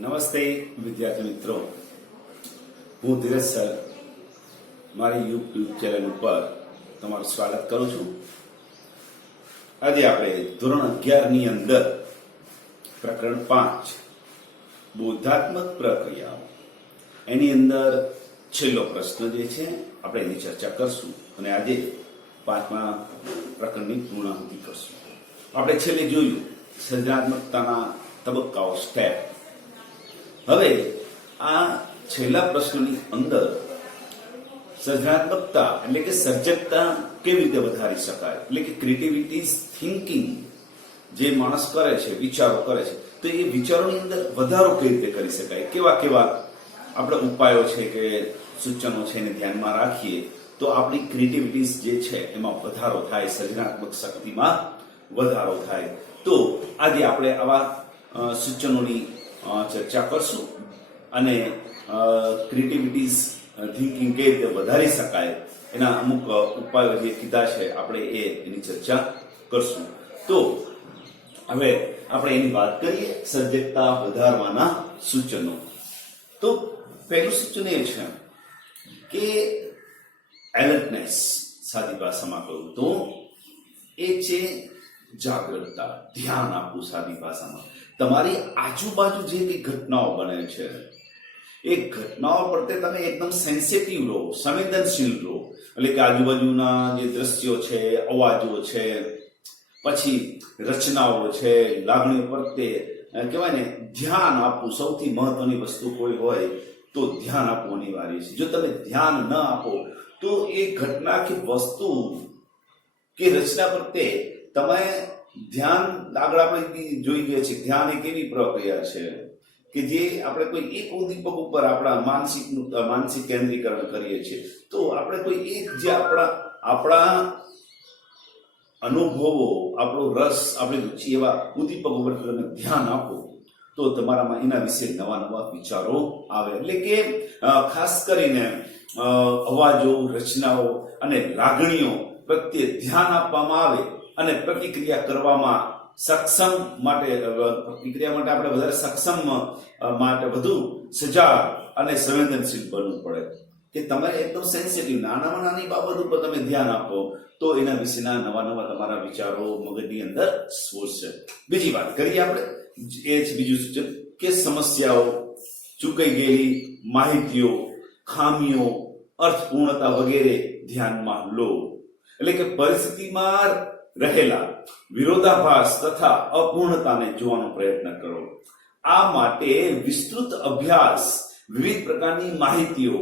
નમસ્તે વિદ્યાર્થી મિત્રો, હું ધીરજ સર મારી યુટ્યુબ ચેનલ ઉપર તમારું સ્વાગત કરું છું. આજે આપણે ધોરણ 11 ની અંદર પ્રકરણ 5 બોધાત્મક પ્રક્રિયાઓ એની અંદર છેલ્લો પ્રશ્ન જે છે આપણે એની ચર્ચા કરશું અને આજે 5મા પ્રકરણની પૂર્ણાહુતિ કરશું. આપણે છેલ્લે જોયું સર્જનાત્મકતાના તબક્કાઓ, સ્ટેપ. હવે આ છેલ્લા પ્રશ્નની અંદર સર્જનાત્મકતા એટલે કે સર્જકતા કેવી રીતે વધારી શકાય, એટલે કે ક્રિએટિવિટી થિંકિંગ જે માણસ કરે છે, વિચારો કરે છે, તો એ વિચારોની અંદર વધારો કેવી રીતે કરી શકાય, કેવા કેવા આપણે ઉપાયો છે કે સૂચનો છે એને ધ્યાનમાં રાખીએ તો આપણી ક્રિએટિવિટી જે છે એમાં વધારો થાય, સર્જનાત્મક શક્તિમાં વધારો થાય. તો આજે આપણે આવા સૂચનોની ચર્ચા કરશું અને ક્રિએટિવિટી થિંકિંગ કેવી રીતે વધારી શકાય એના અમુક ઉપાયો જે કીધા છે આપણે એની ચર્ચા કરશું. તો હવે આપણે એની વાત કરીએ, સર્જકતા વધારવાના સૂચનો. તો પહેલું સૂચન એ છે કે એલર્ટનેસ, સાદી ભાષામાં કહું તો એ છે જાગૃતતા, ધ્યાન આપવું. સાદી ભાષામાં તમારી આજુબાજુ જે કઈ ઘટનાઓ બને છે એ ઘટનાઓ પ્રત્યે તમે એકદમ સેન્સિટિવ રહો, સંવેદનશીલ રહો. એટલે કે આજુબાજુના જે દ્રશ્યો છે, અવાજો છે, પછી રચનાઓ છે, લાગણીઓ પ્રત્યે કહેવાય ને ધ્યાન આપવું. સૌથી મહત્વની વસ્તુ કોઈ હોય તો ધ્યાન આપવું અનિવાર્ય છે. જો તમે ધ્યાન ન આપો તો એ ઘટના કે વસ્તુ કે રચના પ્રત્યે તમે ધ્યાન, આગળ આપણે જોઈ ગયા છે, ધ્યાન એક એવી પ્રક્રિયા છે કે જે આપણે કોઈ એક ઉદ્દીપક ઉપર આપણા માનસિક કેન્દ્રીકરણ કરીએ છીએ. તો આપણે કોઈ એક જે આપણા અનુભવો, આપણો રસ, આપણી રુચિ એવા ઉદ્દીપક ઉપર તમે ધ્યાન આપો તો તમારામાં એના વિશે નવા નવા વિચારો આવે. એટલે કે ખાસ કરીને અવાજો, રચનાઓ અને લાગણીઓ પ્રત્યે ધ્યાન આપવામાં આવે અને પ્રતિક્રિયા કરવામાં સક્ષમ માટે, પ્રતિક્રિયા માટે આપણે વધારે સક્ષમ માટે વધુ સજાગ અને સંવેદનશીલ બનવું પડે. કે તમારે એકદમ સેન્સિટિવ, નાનામાં નાની બાબત ઉપર તમે ધ્યાન આપો તો એના વિશેના નવા નવા તમારા વિચારો મગજની અંદર સ્ફોરશે. બીજી વાત કરીએ આપણે, એ છે બીજું સૂચન કે સમસ્યાઓ, ચૂકાઈ ગયેલી માહિતીઓ, ખામીઓ, અર્થપૂર્ણતા વગેરે ધ્યાનમાં લો. એટલે કે પરિસ્થિતિમાં રહેલા વિરોધાભાસ તથા અપૂર્ણતાને જોવાનો પ્રયત્ન કરો. આ માટે વિસ્તૃત અભ્યાસ, વિવિધ પ્રકારની માહિતીઓ,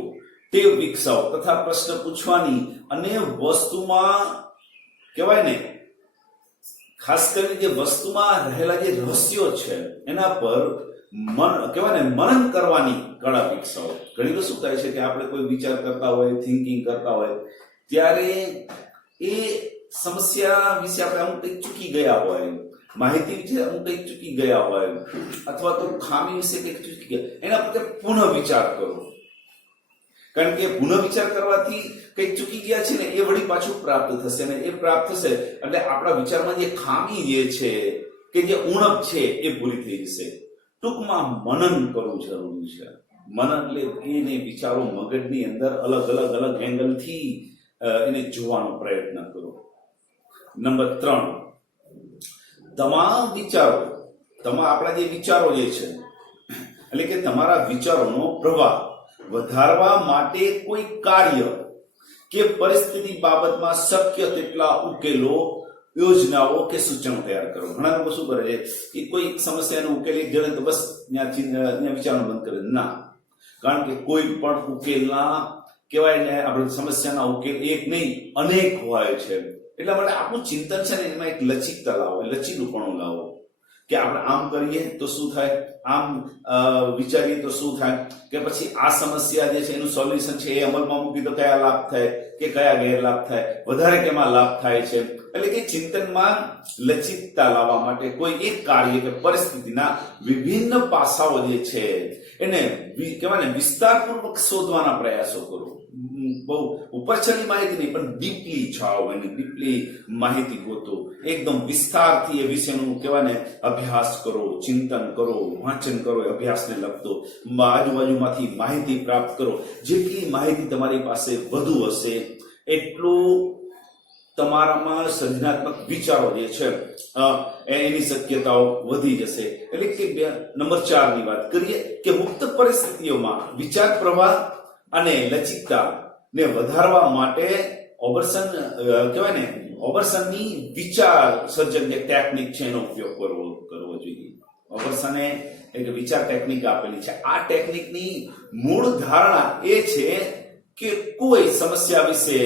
ટેવ વિકસાવો તથા પ્રશ્ન પૂછવાની અને વસ્તુમાં કહેવાય ને, ખાસ કરીને જે વસ્તુમાં રહેલા જે રહસ્યો છે એના પર કહેવાય ને મનન કરવાની કળા વિકસાવો. ઘણી વખત શું થાય છે કે આપણે કોઈ વિચાર કરતા હોય, થિંકિંગ કરતા હોય ત્યારે એ સમસ્યા વિશે આપણે અમુક કંઈક ચૂકી ગયા હોય, માહિતી વિશે અમુક કંઈક ચૂકી ગયા હોય, અથવા તો ખામી વિશે કંઈક ચૂકી ગયા, એના પર પુનઃ વિચાર કરો. કારણ કે પુનઃ વિચાર કરવાથી કંઈક ચૂકી ગયા છે ને એ વળી પાછું પ્રાપ્ત થશે, અને એ પ્રાપ્ત થશે એટલે આપણા વિચારમાં જે ખામી જે છે કે જે ઉણપ છે એ પૂરી થઈ જશે. ટૂંકમાં મનન કરવું જરૂરી છે. મનન એટલે એને વિચારો મગજની અંદર અલગ અલગ એંગલથી એને જોવાનો પ્રયત્ન કરો. નંબર 3, તમામ વિચારો, આપણા જે વિચારો જે છે એટલે કે તમારા વિચારોનો પ્રવાહ વધારવા માટે કોઈ કાર્ય કે પરિસ્થિતિ બાબતમાં શક્ય તેટલા ઉકેલો, યોજનાઓ કે સૂચનો તૈયાર કરો. ઘણા લોકો શું કરે છે કે કોઈ સમસ્યાનો ઉકેલ એક જણે તો બસ ત્યાં વિચારવાનું બંધ કરે. ના, કારણ કે કોઈ પણ ઉકેલના કહેવાય ને, આપણે સમસ્યાના ઉકેલ એક નહીં અનેક હોય છે. એટલા માટે આપણું ચિંતન છે ને એમાં એક લચકતા લાવો, લચીલુંપણું લાવો કે આપણે આમ કરીએ તો શું થાય, આમ વિચારીએ તો શું થાય, કે પછી આ સમસ્યા જે છે એનું સોલ્યુશન છે એ અમલમાં મૂકી તો કયા લાભ થાય કે કયા ગેરલાભ થાય, વધારે કેમાં લાભ થાય છે. એટલે કે ચિંતનમાં લચકતા લાવવા માટે કોઈ એક કાર્ય કે પરિસ્થિતિના વિભિન્ન પાસાઓ જે છે એને કહેવાય ને વિસ્તારપૂર્વક શોધવાના પ્રયાસો કરો. બહુ ઉપરછલ્લી માહિતી નહીં, પણ ડીપલી જાઓ, એને ડીપલી માહિતી ગોતો, એકદમ વિસ્તારથી એ વિષયનું કહેવાય ને અભ્યાસ કરો, ચિંતન કરો, વાંચન કરો, અભ્યાસને લગતો આજુબાજુમાંથી માહિતી પ્રાપ્ત કરો. જેટલી માહિતી તમારી પાસે વધુ હશે એટલું તમારામાં સર્જનાત્મક વિચારો જે છે એની શક્યતાઓ વધી જશે. એટલે કે નંબર 4 ની વાત કરીએ કે મુક્ત પરિસ્થિતિઓમાં વિચાર પ્રવાહ અને લચકતા ને વધારવા માટે ઓબર્સન કહેવાય ને ઓબર્સનની વિચાર સર્જન જે ટેકનિક છે એનો ઉપયોગ કરવો જોઈએ. ઓબર્સને એક વિચાર ટેકનિક આપેલી છે. આ ટેકનિકની મૂળ ધારણા એ છે કે કોઈ સમસ્યા વિશે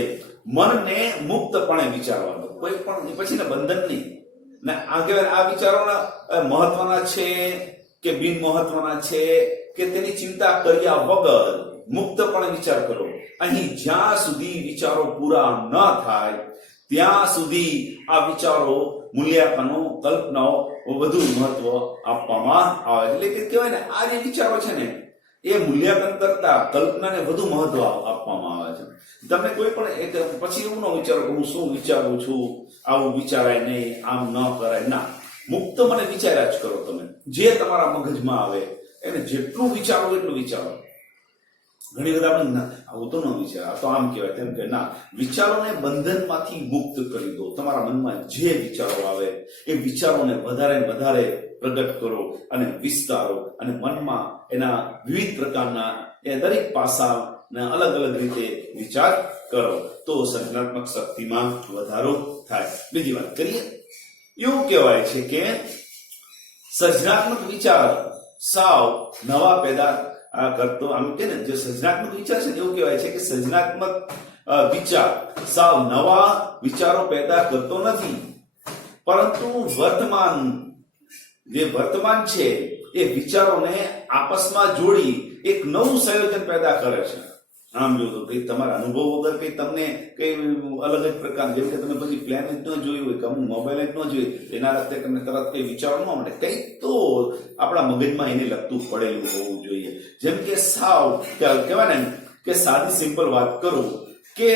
મનને મુક્તપણે વિચારવાનું, કોઈ પણ પછીને બંધન નહીં. ને આ વિચારોના મહત્વના છે કે બિન મહત્વના છે કે તેની ચિંતા કર્યા વગર મુક્તપણે વિચાર કરો. અહીં જ્યાં સુધી વિચારો પૂરા ન થાય ત્યાં સુધી આ વિચારો, મૂલ્યાંકનો, કલ્પનાઓ વધુ મહત્વ આપવામાં આવે. એટલે કે કહેવાય ને આ જે વિચારો છે ને એ મૂલ્યાંકન કરતા કલ્પનાને વધુ મહત્વ આપવામાં આવે છે. તમે કોઈ પણ એક પછી એવું ન વિચારો કે હું શું વિચારું છું, આવું વિચારાય નહીં, આમ ન કરાય. ના, મુક્ત મને વિચાર્યા જ કરો. તમે જે તમારા મગજમાં આવે એને જેટલું વિચારો એટલું વિચારો. ઘણી વખત આપણે આવું તો ન વિચાર, આ તો આમ કહેવાય તેમ કે ના, વિચારોને બંધનમાંથી મુક્ત કરી દો. તમારા મનમાં જે વિચારો આવે એ વિચારોને વધારે ને વધારે પ્રગટ કરો અને વિસ્તારો, અને મનમાં એના વિવિધ પ્રકારના એ દરેક પાસાને અલગ અલગ રીતે વિચાર કરો તો સર્જનાત્મક શક્તિમાં વધારો થાય. બીજી વાત કરીએ, એવું કહેવાય છે કે સર્જનાત્મક વિચાર સાવ નવા પેદા કરતો, આમ કે ને જે સર્જનાત્મક વિચાર છે એવું કહેવાય છે કે સર્જનાત્મક વિચાર સાવ નવા વિચારો પેદા કરતો નથી, પરંતુ વર્તમાન છે એ વિચારોને આપસમાં જોડી એક નવું સંયોજન પેદા કરે છે. આમ જો તો કઈ તમારા અનુભવ વગર કઈ તમને કઈ અલગ જ પ્રકાર, જેમ કે તમે પછી પ્લેન જ ન જોયું હોય કે અમુક મોબાઈલ જ ન જોયું, એના લગતે તમને તરત કઈ વિચારો ન મળે, કઈ તો આપણા મગજમાં એને લગતું પડેલું હોવું જોઈએ. જેમ કે સાવ કહેવાય ને કે સાદી સિમ્પલ વાત કરું કે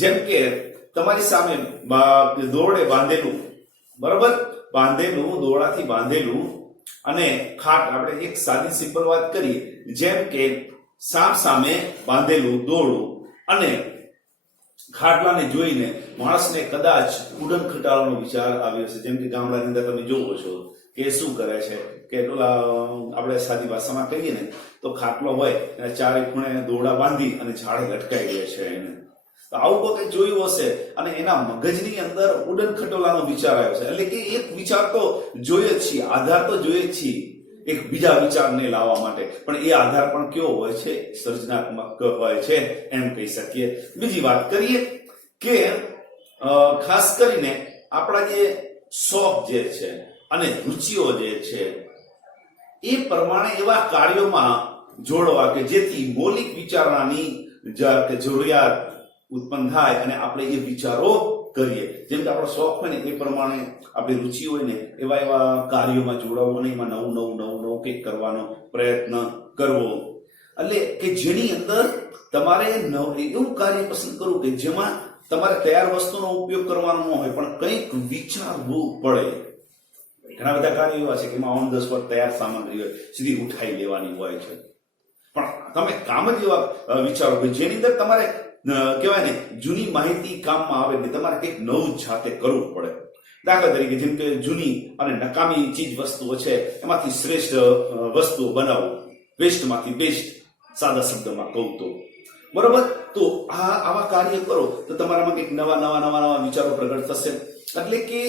જેમ કે તમારી સામે દોરડે બાંધેલું, બરોબર, દોરડાથી બાંધેલું અને ખાટ, આપણે એક સાદી સિમ્પલ વાત કરીએ, જેમ કે સામે બાંધેલું દોરડું અને ખાટલાને જોઈને માણસને કદાચ ઉડન ખટાવાનો વિચાર આવ્યો છે. જેમ કે ગામડાની અંદર તમે જોવો છો કે શું કરે છે કે આપણે સાદી ભાષામાં કહીએ ને તો ખાટલો હોય અને ચારે ખૂણે દોરડા બાંધી અને ઝાડે લટકાઈ દે છે એને. તો આવું કોઈ જોયું હશે અને એના મગજની અંદર ઉડન ખટોલાનો વિચાર આવ્યો છે. એટલે કે એક વિચાર તો જોઈએ જ છીએ, આધાર તો જોઈએ જ છીએ એક બીજા વિચારને લાવવા માટે, પણ એ આધાર પણ કેવો હોય છે? સર્જનાત્મક હોય છે એમ કહી શકીએ. બીજી વાત કરીએ કે ખાસ કરીને આપણા જે શોખ જે છે અને રુચિઓ જે છે એ પ્રમાણે એવા કાર્યોમાં જોડવા કે જેથી મૌલિક વિચારણાની જરૂરિયાત ઉત્પન્ન થાય અને આપણે એ વિચારો કરીએ. જેમ કે આપણો શોખ હોય ને એ પ્રમાણે આપણી રુચિ હોય ને એવા કાર્યોમાં જોડાવવું અને એમાં નવું કંઈક કરવાનો પ્રયત્ન કરવો. એટલે કે જેની અંદર તમારે એવું કાર્ય પસંદ કરવું કે જેમાં તમારે તૈયાર વસ્તુનો ઉપયોગ કરવાનો ન હોય પણ કંઈક વિચારવું પડે. ઘણા બધા કાર્યો એવા છે કે એમાં ઓન ધ સ્પોટ તૈયાર સામગ્રી હોય, સીધી ઉઠાઈ લેવાની હોય છે, પણ તમે કામ જ એવા વિચારો કે જેની અંદર તમારે કહેવાય ને જૂની માહિતી કામમાં આવે ને તમારે કંઈક નવું જાતે કરવું પડે. દાખલા તરીકે જેમ કે જૂની અને નકામી ચીજ વસ્તુઓ છે એમાંથી શ્રેષ્ઠ વસ્તુઓ બનાવો, વેસ્ટમાંથી બેસ્ટ, સાદા શબ્દમાં કહું તો, બરોબર. તો આવા કાર્ય કરો તો તમારામાં કંઈક નવા વિચારો પ્રગટ થશે. એટલે કે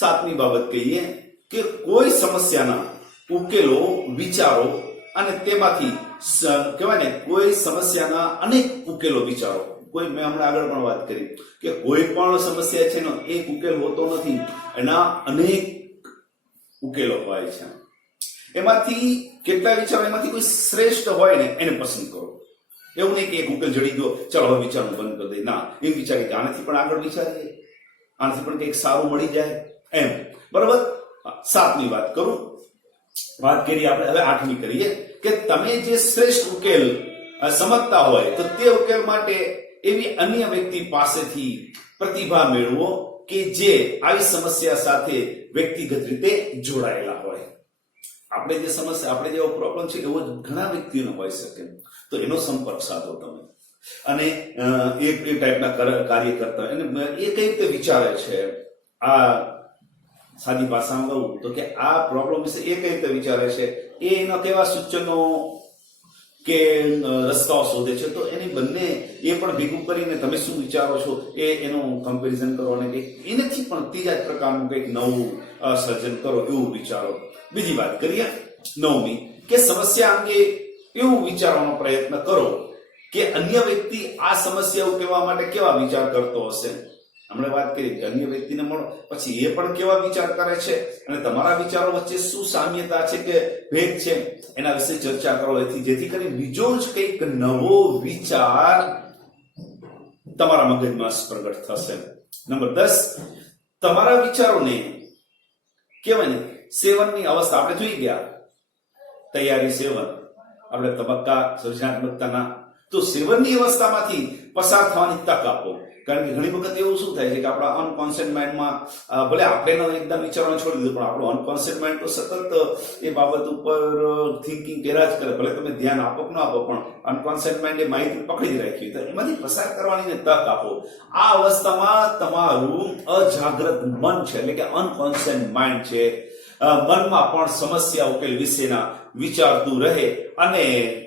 7મી બાબત કહીએ કે કોઈ સમસ્યાના ઉકેલો વિચારો અને તેમાંથી કહેવાય ને કોઈ સમસ્યાના અનેક ઉકેલો વિચારો. કોઈ મેં હમણાં આગળ પણ વાત કરી કે કોઈ પણ સમસ્યા છે ને એક ઉકેલ હોતો નથી, એના અનેક ઉકેલો હોય છે. એમાંથી કેટલા વિચારો, એમાંથી કોઈ શ્રેષ્ઠ હોય ને એને પસંદ કરો. એવું નહીં કે એક ઉકેલ જડી ગયો ચાલો હવે વિચારનું બંધ કરી દઈએ. ના, એ વિચારી કે આનાથી પણ આગળ વિચારીએ, આનાથી પણ કંઈક સારું મળી જાય એમ, બરોબર. 7મી વાત કરું વાત કરી આપણે હવે 8મી કરીએ કે તમે જે શ્રેષ્ઠ ઉકેલ સમજતા હોય તો તે ઉકેલ માટે એવી અન્ય વ્યક્તિ પાસેથી પ્રતિભા મેળવો કે જે આવી સમસ્યા સાથે વ્યક્તિગત રીતે જોડાયેલા હોય. આપણે જે સમસ્યા, આપણે જેવો પ્રોબ્લેમ છે એવો ઘણા વ્યક્તિઓનો હોઈ શકે, તો એનો સંપર્ક સાધો તમે અને એ ટાઈપના કાર્ય કરતા અને એ કઈ રીતે વિચારે છે, આ સાદી ભાષામાં કહું તો કે આ પ્રોબ્લેમ વિશે એ કઈ રીતે વિચારે છે, એ એના કેવા સૂચનો કે રસ્તાઓ શોધે છે, તો એની બંને એ પણ ભેગું કરીને તમે શું વિચારો છો એ એનું કમ્પેરિઝન કરો અને કંઈક એનાથી પણ ત્રીજા જ પ્રકારનું કંઈક નવું સર્જન કરો એવું વિચારો. બીજી વાત કરીએ 9મી કે સમસ્યા અંગે એવું વિચારવાનો પ્રયત્ન કરો કે અન્ય વ્યક્તિ આ સમસ્યા ઉકેલવા માટે કેવા વિચાર કરતો હશે. આપણે વાત કરી કે અન્ય વ્યક્તિને મળો પછી એ પણ કેવા વિચાર કરે છે અને તમારા વિચારો વચ્ચે શું સામ્યતા છે કે ભેદ છે એના વિશે ચર્ચા કરો, જેથી કરીને બીજો જ કંઈક નવો વિચાર તમારા મગજમાં પ્રગટ થશે. નંબર 10, તમારા વિચારોને કહેવાય ને સેવનની અવસ્થા આપણે જોઈ ગયા, તૈયારી સેવન, આપણે તબક્કા સર્જનાત્મકતાના, તો સેવનની અવસ્થામાંથી પસાર થવાની તક આપો. કારણ કે ઘણી વખત એવું શું થાય છે કે આપણા અનકોન્શિયસ માઇન્ડમાં ભલે આપણે એકદમ વિચારવાનું છોડી દીધું પણ આપણું અનકોન્શિયસ માઇન્ડ તો સતત એ બાબત ઉપર થિંકિંગ કર્યા જ કરે, ભલે તમે ધ્યાન આપો કે ન આપો પણ અનકોન્શિયસ માઇન્ડ એ માહિતી પકડી રાખી, તો એમાંથી પસાર કરવાની તક આપો. આ અવસ્થામાં તમારું અજાગ્રત મન છે એટલે કે અનકોન્શિયસ માઇન્ડ છે, મનમાં પણ સમસ્યા ઉકેલ વિશેના વિચારતું રહે અને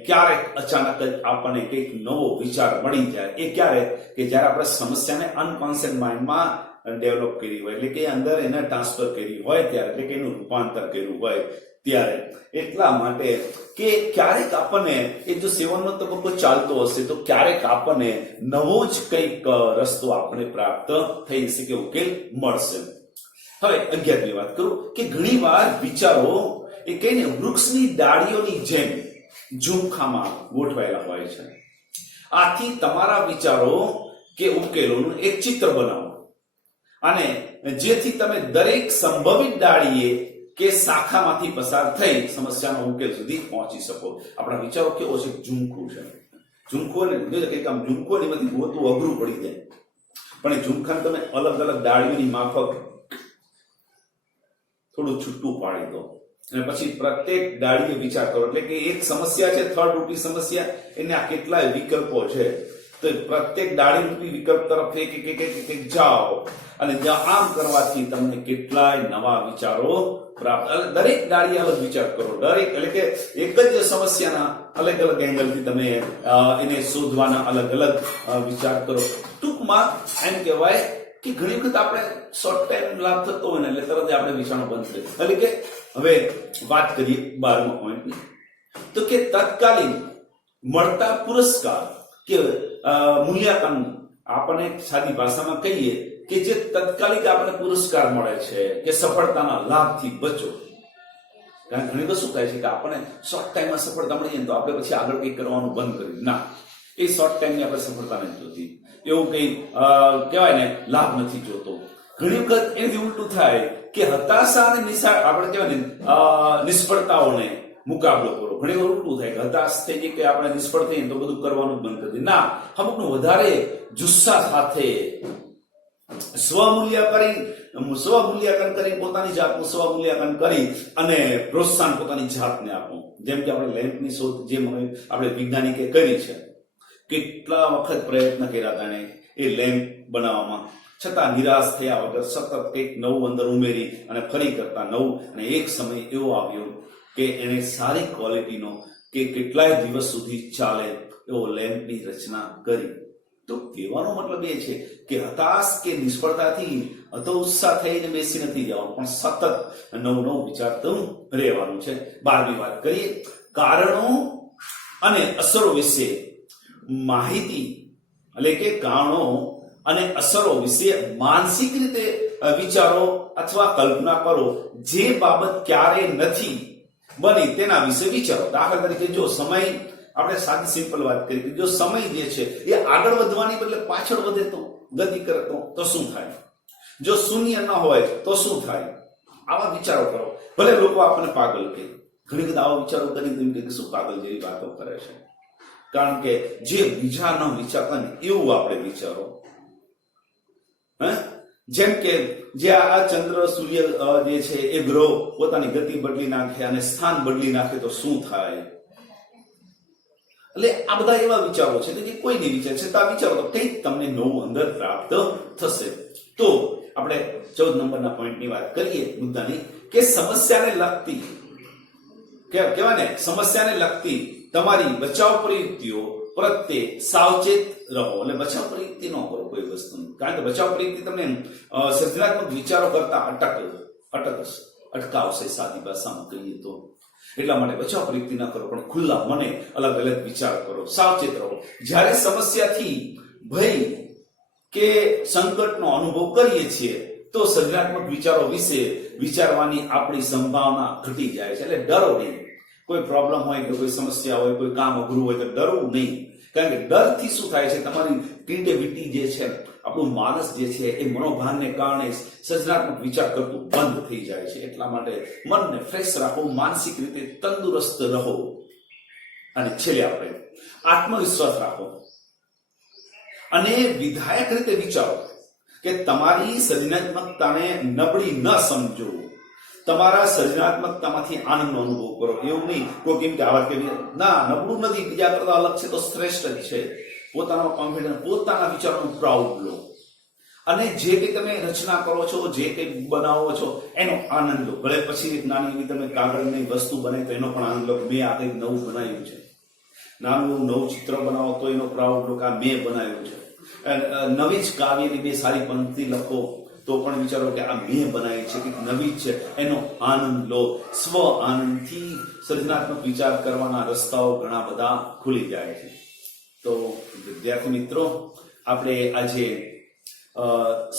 ક્યારેક અચાનક જ આપણને કંઈક નવો વિચાર મળી જાય. એ ક્યારે કે જ્યારે આપણે સમસ્યાને અનકોન્શિયસ માઇન્ડમાં ડેવલપ કરી હોય એટલે કે અંદર એને ટ્રાન્સફર કરી હોય ત્યારે, એટલે કે એનું રૂપાંતર કર્યું હોય ત્યારે. એટલા માટે કે ક્યારેક આપણને એ જો સેવનનો તબક્કો ચાલતો હશે તો ક્યારેક આપણને નવો જ કંઈક રસ્તો આપણે પ્રાપ્ત થઈ જશે કે ઉકેલ મળશે. હવે 11મી વાત કરું કે ઘણી વાર વિચારો એ કહીને વૃક્ષની ડાળીઓની જેમ ઝુમખામાં ગોઠવાયેલા હોય છે. આથી તમારા વિચારો કે ઉકેલોનું એક ચિત્ર બનાવો અને જેથી તમે દરેક સંભવિત ડાળીએ કે શાખામાંથી પસાર થઈ સમસ્યાનો ઉકેલ સુધી પહોંચી શકો. આપણા વિચારો કેવો છે, ઝુમખું છે. ઝુમખું ને કંઈક આમ ઝુમખું એમાંથી ગોતવું અઘરું પડી જાય, પણ એ ઝુમખાને તમે અલગ અલગ ડાળીઓની માફક થોડું છૂટું પાડી દો અને પછી પ્રત્યેક ડાળીએ વિચાર કરો. એટલે કે એક સમસ્યા છે, થર્ડ રૂપી સમસ્યા, એને આ કેટલાય વિકલ્પો છે, તો પ્રત્યેક ડાળી રૂપી વિકલ્પ તરફ એક જાઓ અને આમ કરવાથી તમને કેટલાય નવા વિચારો પ્રાપ્ત. દરેક ડાળીએ અલગ વિચાર કરો, દરેક એટલે કે એક જ સમસ્યાના અલગ અલગ એંગલથી તમે એને શોધવાના અલગ અલગ વિચાર કરો. ટૂંકમાં એમ કહેવાય કે ઘણી વખત આપણે શોર્ટ ટાઈમ લાભ થતો હોય ને એટલે તરત આપણે વિચારવાનું બંધ કરીએ. એટલે કે હવે વાત કરીએ 12મા પોઈન્ટની, તો કે તત્કાલીન મળતા પુરસ્કાર કે મૂલ્યાંકન, આપણને સાદી ભાષામાં કહીએ કે જે તત્કાલિક આપણને પુરસ્કાર મળે છે કે સફળતાના લાભથી બચો. કારણ ઘણી વખત શું થાય છે કે આપણને શોર્ટ ટાઈમમાં સફળતા મળી જાય તો આપણે પછી આગળ કંઈક કરવાનું બંધ કર્યું. ના, એ શોર્ટ ટાઈમની આપણે સફળતા નથી જોતી, એવું કઈ કહેવાય ને લાભ નથી જોતો. ઘણી વખત એનાથી ઉલટું થાય કે હતાશા અને આપણે કહેવાય ને નિષ્ફળતાઓને મુકાબલો કરો. ઘણી વાર ઉલટું થાય કે હતાશ થઈ જાય કે આપણે નિષ્ફળ થઈએ તો બધું કરવાનું બંધ કરી દે. ના, અમુકનું વધારે જુસ્સા સાથે સ્વમૂલ્યાંકન કરી પોતાની જાતનું સ્વમૂલ્યાંકન કરી અને પ્રોત્સાહન પોતાની જાતને આપવું. જેમ કે આપણે લેમ્પની શોધ જે આપણે વૈજ્ઞાનિકે કરી છે, કેટલા વખત પ્રયત્ન કર્યા હતા એને એ લેમ્પ બનાવવામાં, છતાં નિરાશ થયા વગર સતત કંઈક નવું અંદર ઉમેરી અને ફરી કરતા નવું, અને એક સમય એવો આવ્યો કે એને સારી ક્વોલિટીનો કે કેટલાય દિવસ સુધી ચાલે એવો લેમ્પની રચના કરી. તો કહેવાનો મતલબ એ છે કે હતાશ કે નિષ્ફળતાથી હતોત્સાહ થઈને બેસી નથી જવાનું, પણ સતત નવું નવું વિચારતું રહેવાનું છે. 12મી વાત કરીએ કારણો અને અસરો વિશે માહિતી, એટલે કે કારણો અને અસરો વિશે માનસિક રીતે વિચારો અથવા કલ્પના કરો. જે બાબત ક્યારે નથી બની તેના વિશે વિચારો. દાખલા તરીકે જો સમય, આપણે સાદી સિમ્પલ વાત કરી કે જો સમય જે છે એ આગળ વધવાની બદલે પાછળ વધે તો ગતિ કરે તો શું થાય? જો શૂન્ય ન હોય તો શું થાય? આવા વિચારો કરો. ભલે લોકો આપણને પાગલ કહે, ઘણી બધા આવા વિચારો કરીને એમ કે શું પાગલ જેવી વાતો કરે છે. કારણ કે જે બીજા ન વિચારતા ને એવું આપણે વિચારો. જેમ કે જે આ ચંદ્ર સૂર્ય જે છે એ ગ્રહો પોતાની ગતિ બદલી નાખે અને સ્થાન બદલી નાખે તો શું થાય? એટલે આ બધા એવા વિચારો છે કે કોઈ નહીં વિચાર છે, તો આ વિચારો તો કંઈક તમને નવું અંદર પ્રાપ્ત થશે. તો આપણે 14 નંબરના પોઈન્ટની વાત કરીએ મુદ્દાની, કે સમસ્યાને લગતી કહેવાય ને, સમસ્યાને લગતી તમારી બચાવ પ્રવૃત્તિઓ પ્રત્યે સાવચેત રહો. એટલે બચાવ પ્રવૃત્તિ ન કરો કોઈ વસ્તુની, કારણ કે બચાવ પ્રવૃત્તિ તમને સર્જનાત્મક વિચારો કરતા અટકાવશે. સાદી ભાષામાં કહીએ તો એટલા માટે બચાવ પ્રવૃત્તિ ન કરો, પણ ખુલ્લા મને અલગ અલગ વિચાર કરો, સાવચેત રહો. જ્યારે સમસ્યાથી ભય કે સંકટનો અનુભવ કરીએ છીએ તો સર્જનાત્મક વિચારો વિશે વિચારવાની આપણી સંભાવના ઘટી જાય છે. એટલે ડરો નહીં. કોઈ પ્રોબ્લેમ હોય કે કોઈ સમસ્યા હોય, કોઈ કામ અઘરું હોય તો ડરવું નહીં. કારણ કે ડરથી શું થાય છે, તમારી ક્રિએટિવિટી જે છે, આપણું માનસ જે છે એ મનોભાનને કારણે સર્જનાત્મક વિચાર કરતું બંધ થઈ જાય છે. એટલા માટે મનને ફ્રેશ રાખો, માનસિક રીતે તંદુરસ્ત રહો. અને છેલ્લે આપણે આત્મવિશ્વાસ રાખો અને વિધાયક રીતે વિચારો કે તમારી સર્જનાત્મકતાને નબળી ન સમજો. તમારા સર્જનાત્મકતામાંથી આનંદનો અનુભવ કરો. એવું નહીં કોઈ કેમ કે આવા કે ના, નબળું નથી, બીજા કરતા અલગ છે તો શ્રેષ્ઠ જ છે. પોતાનો કોન્ફિડન્સ, પોતાના વિચારોનું પ્રાઉડ લો અને જે કંઈ તમે રચના કરો છો, જે કંઈ બનાવો છો એનો આનંદ લો. ભલે પછી એક નાની એવી તમે કાગળની વસ્તુ બને તો એનો પણ આનંદ લો, મેં આ કંઈક નવું બનાવ્યું છે. નાનું નવું ચિત્ર બનાવો તો એનો પ્રાઉડ લો કે આ મેં બનાવ્યું છે. નવી જ કાવ્યની બે સારી પંક્તિ લખો તો પણ વિચારો કે આ મેં બનાવી છે, કે નવી જ છે, એનો આનંદ લો. સ્વ આનંદથી સર્જનાત્મક વિચાર કરવાના રસ્તાઓ ઘણા બધા ખુલી જાય છે. તો વિદ્યાર્થી મિત્રો, આપણે આજે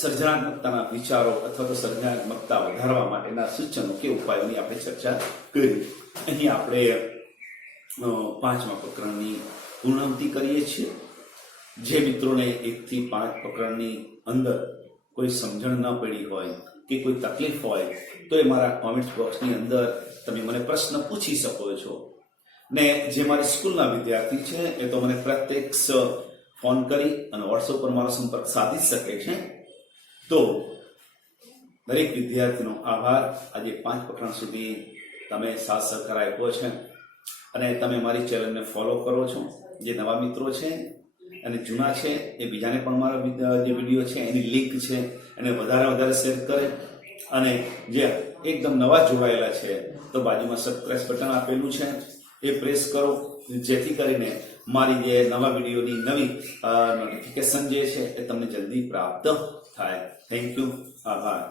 સર્જનાત્મકતાના વિચારો અથવા તો સર્જનાત્મકતા વધારવા માટેના સૂચનો કે ઉપાયોની આપણે ચર્ચા કરી. અહીં આપણે 5મા પ્રકરણની પૂર્ણાહુતિ કરીએ છીએ. જે મિત્રોને 1 થી 5 પ્રકરણની અંદર કોઈ સમજણ ન પડી હોય કે કોઈ તકલીફ હોય તો એ મારા કોમેન્ટ બોક્સની અંદર તમે મને પ્રશ્ન પૂછી શકો છો. ને જે મારી સ્કૂલના વિદ્યાર્થી છે એ તો મને પ્રત્યક્ષ ફોન કરી અને વોટ્સએપ પર મારો સંપર્ક સાધી શકે છે. તો દરેક વિદ્યાર્થીનો આભાર. આજે 5 પ્રકરણ સુધી તમે સાથ સહકાર આપ્યો છે અને તમે મારી ચેનલને ફોલો કરો છો. જે નવા મિત્રો છે અને જૂના છે એ બીજાને પણ મારા જે વિડીયો છે એની લિંક છે એને વધારે શેર કરે. અને જે એકદમ નવા જોડાયેલા છે તો બાજુમાં સબસ્ક્રાઇબ બટન આપેલું છે એ પ્રેસ કરો, જેથી કરીને મારી જે નવા વિડીયોની નવી નોટિફિકેશન જે છે એ તમને જલ્દી પ્રાપ્ત થાય. Thank you. આભાર.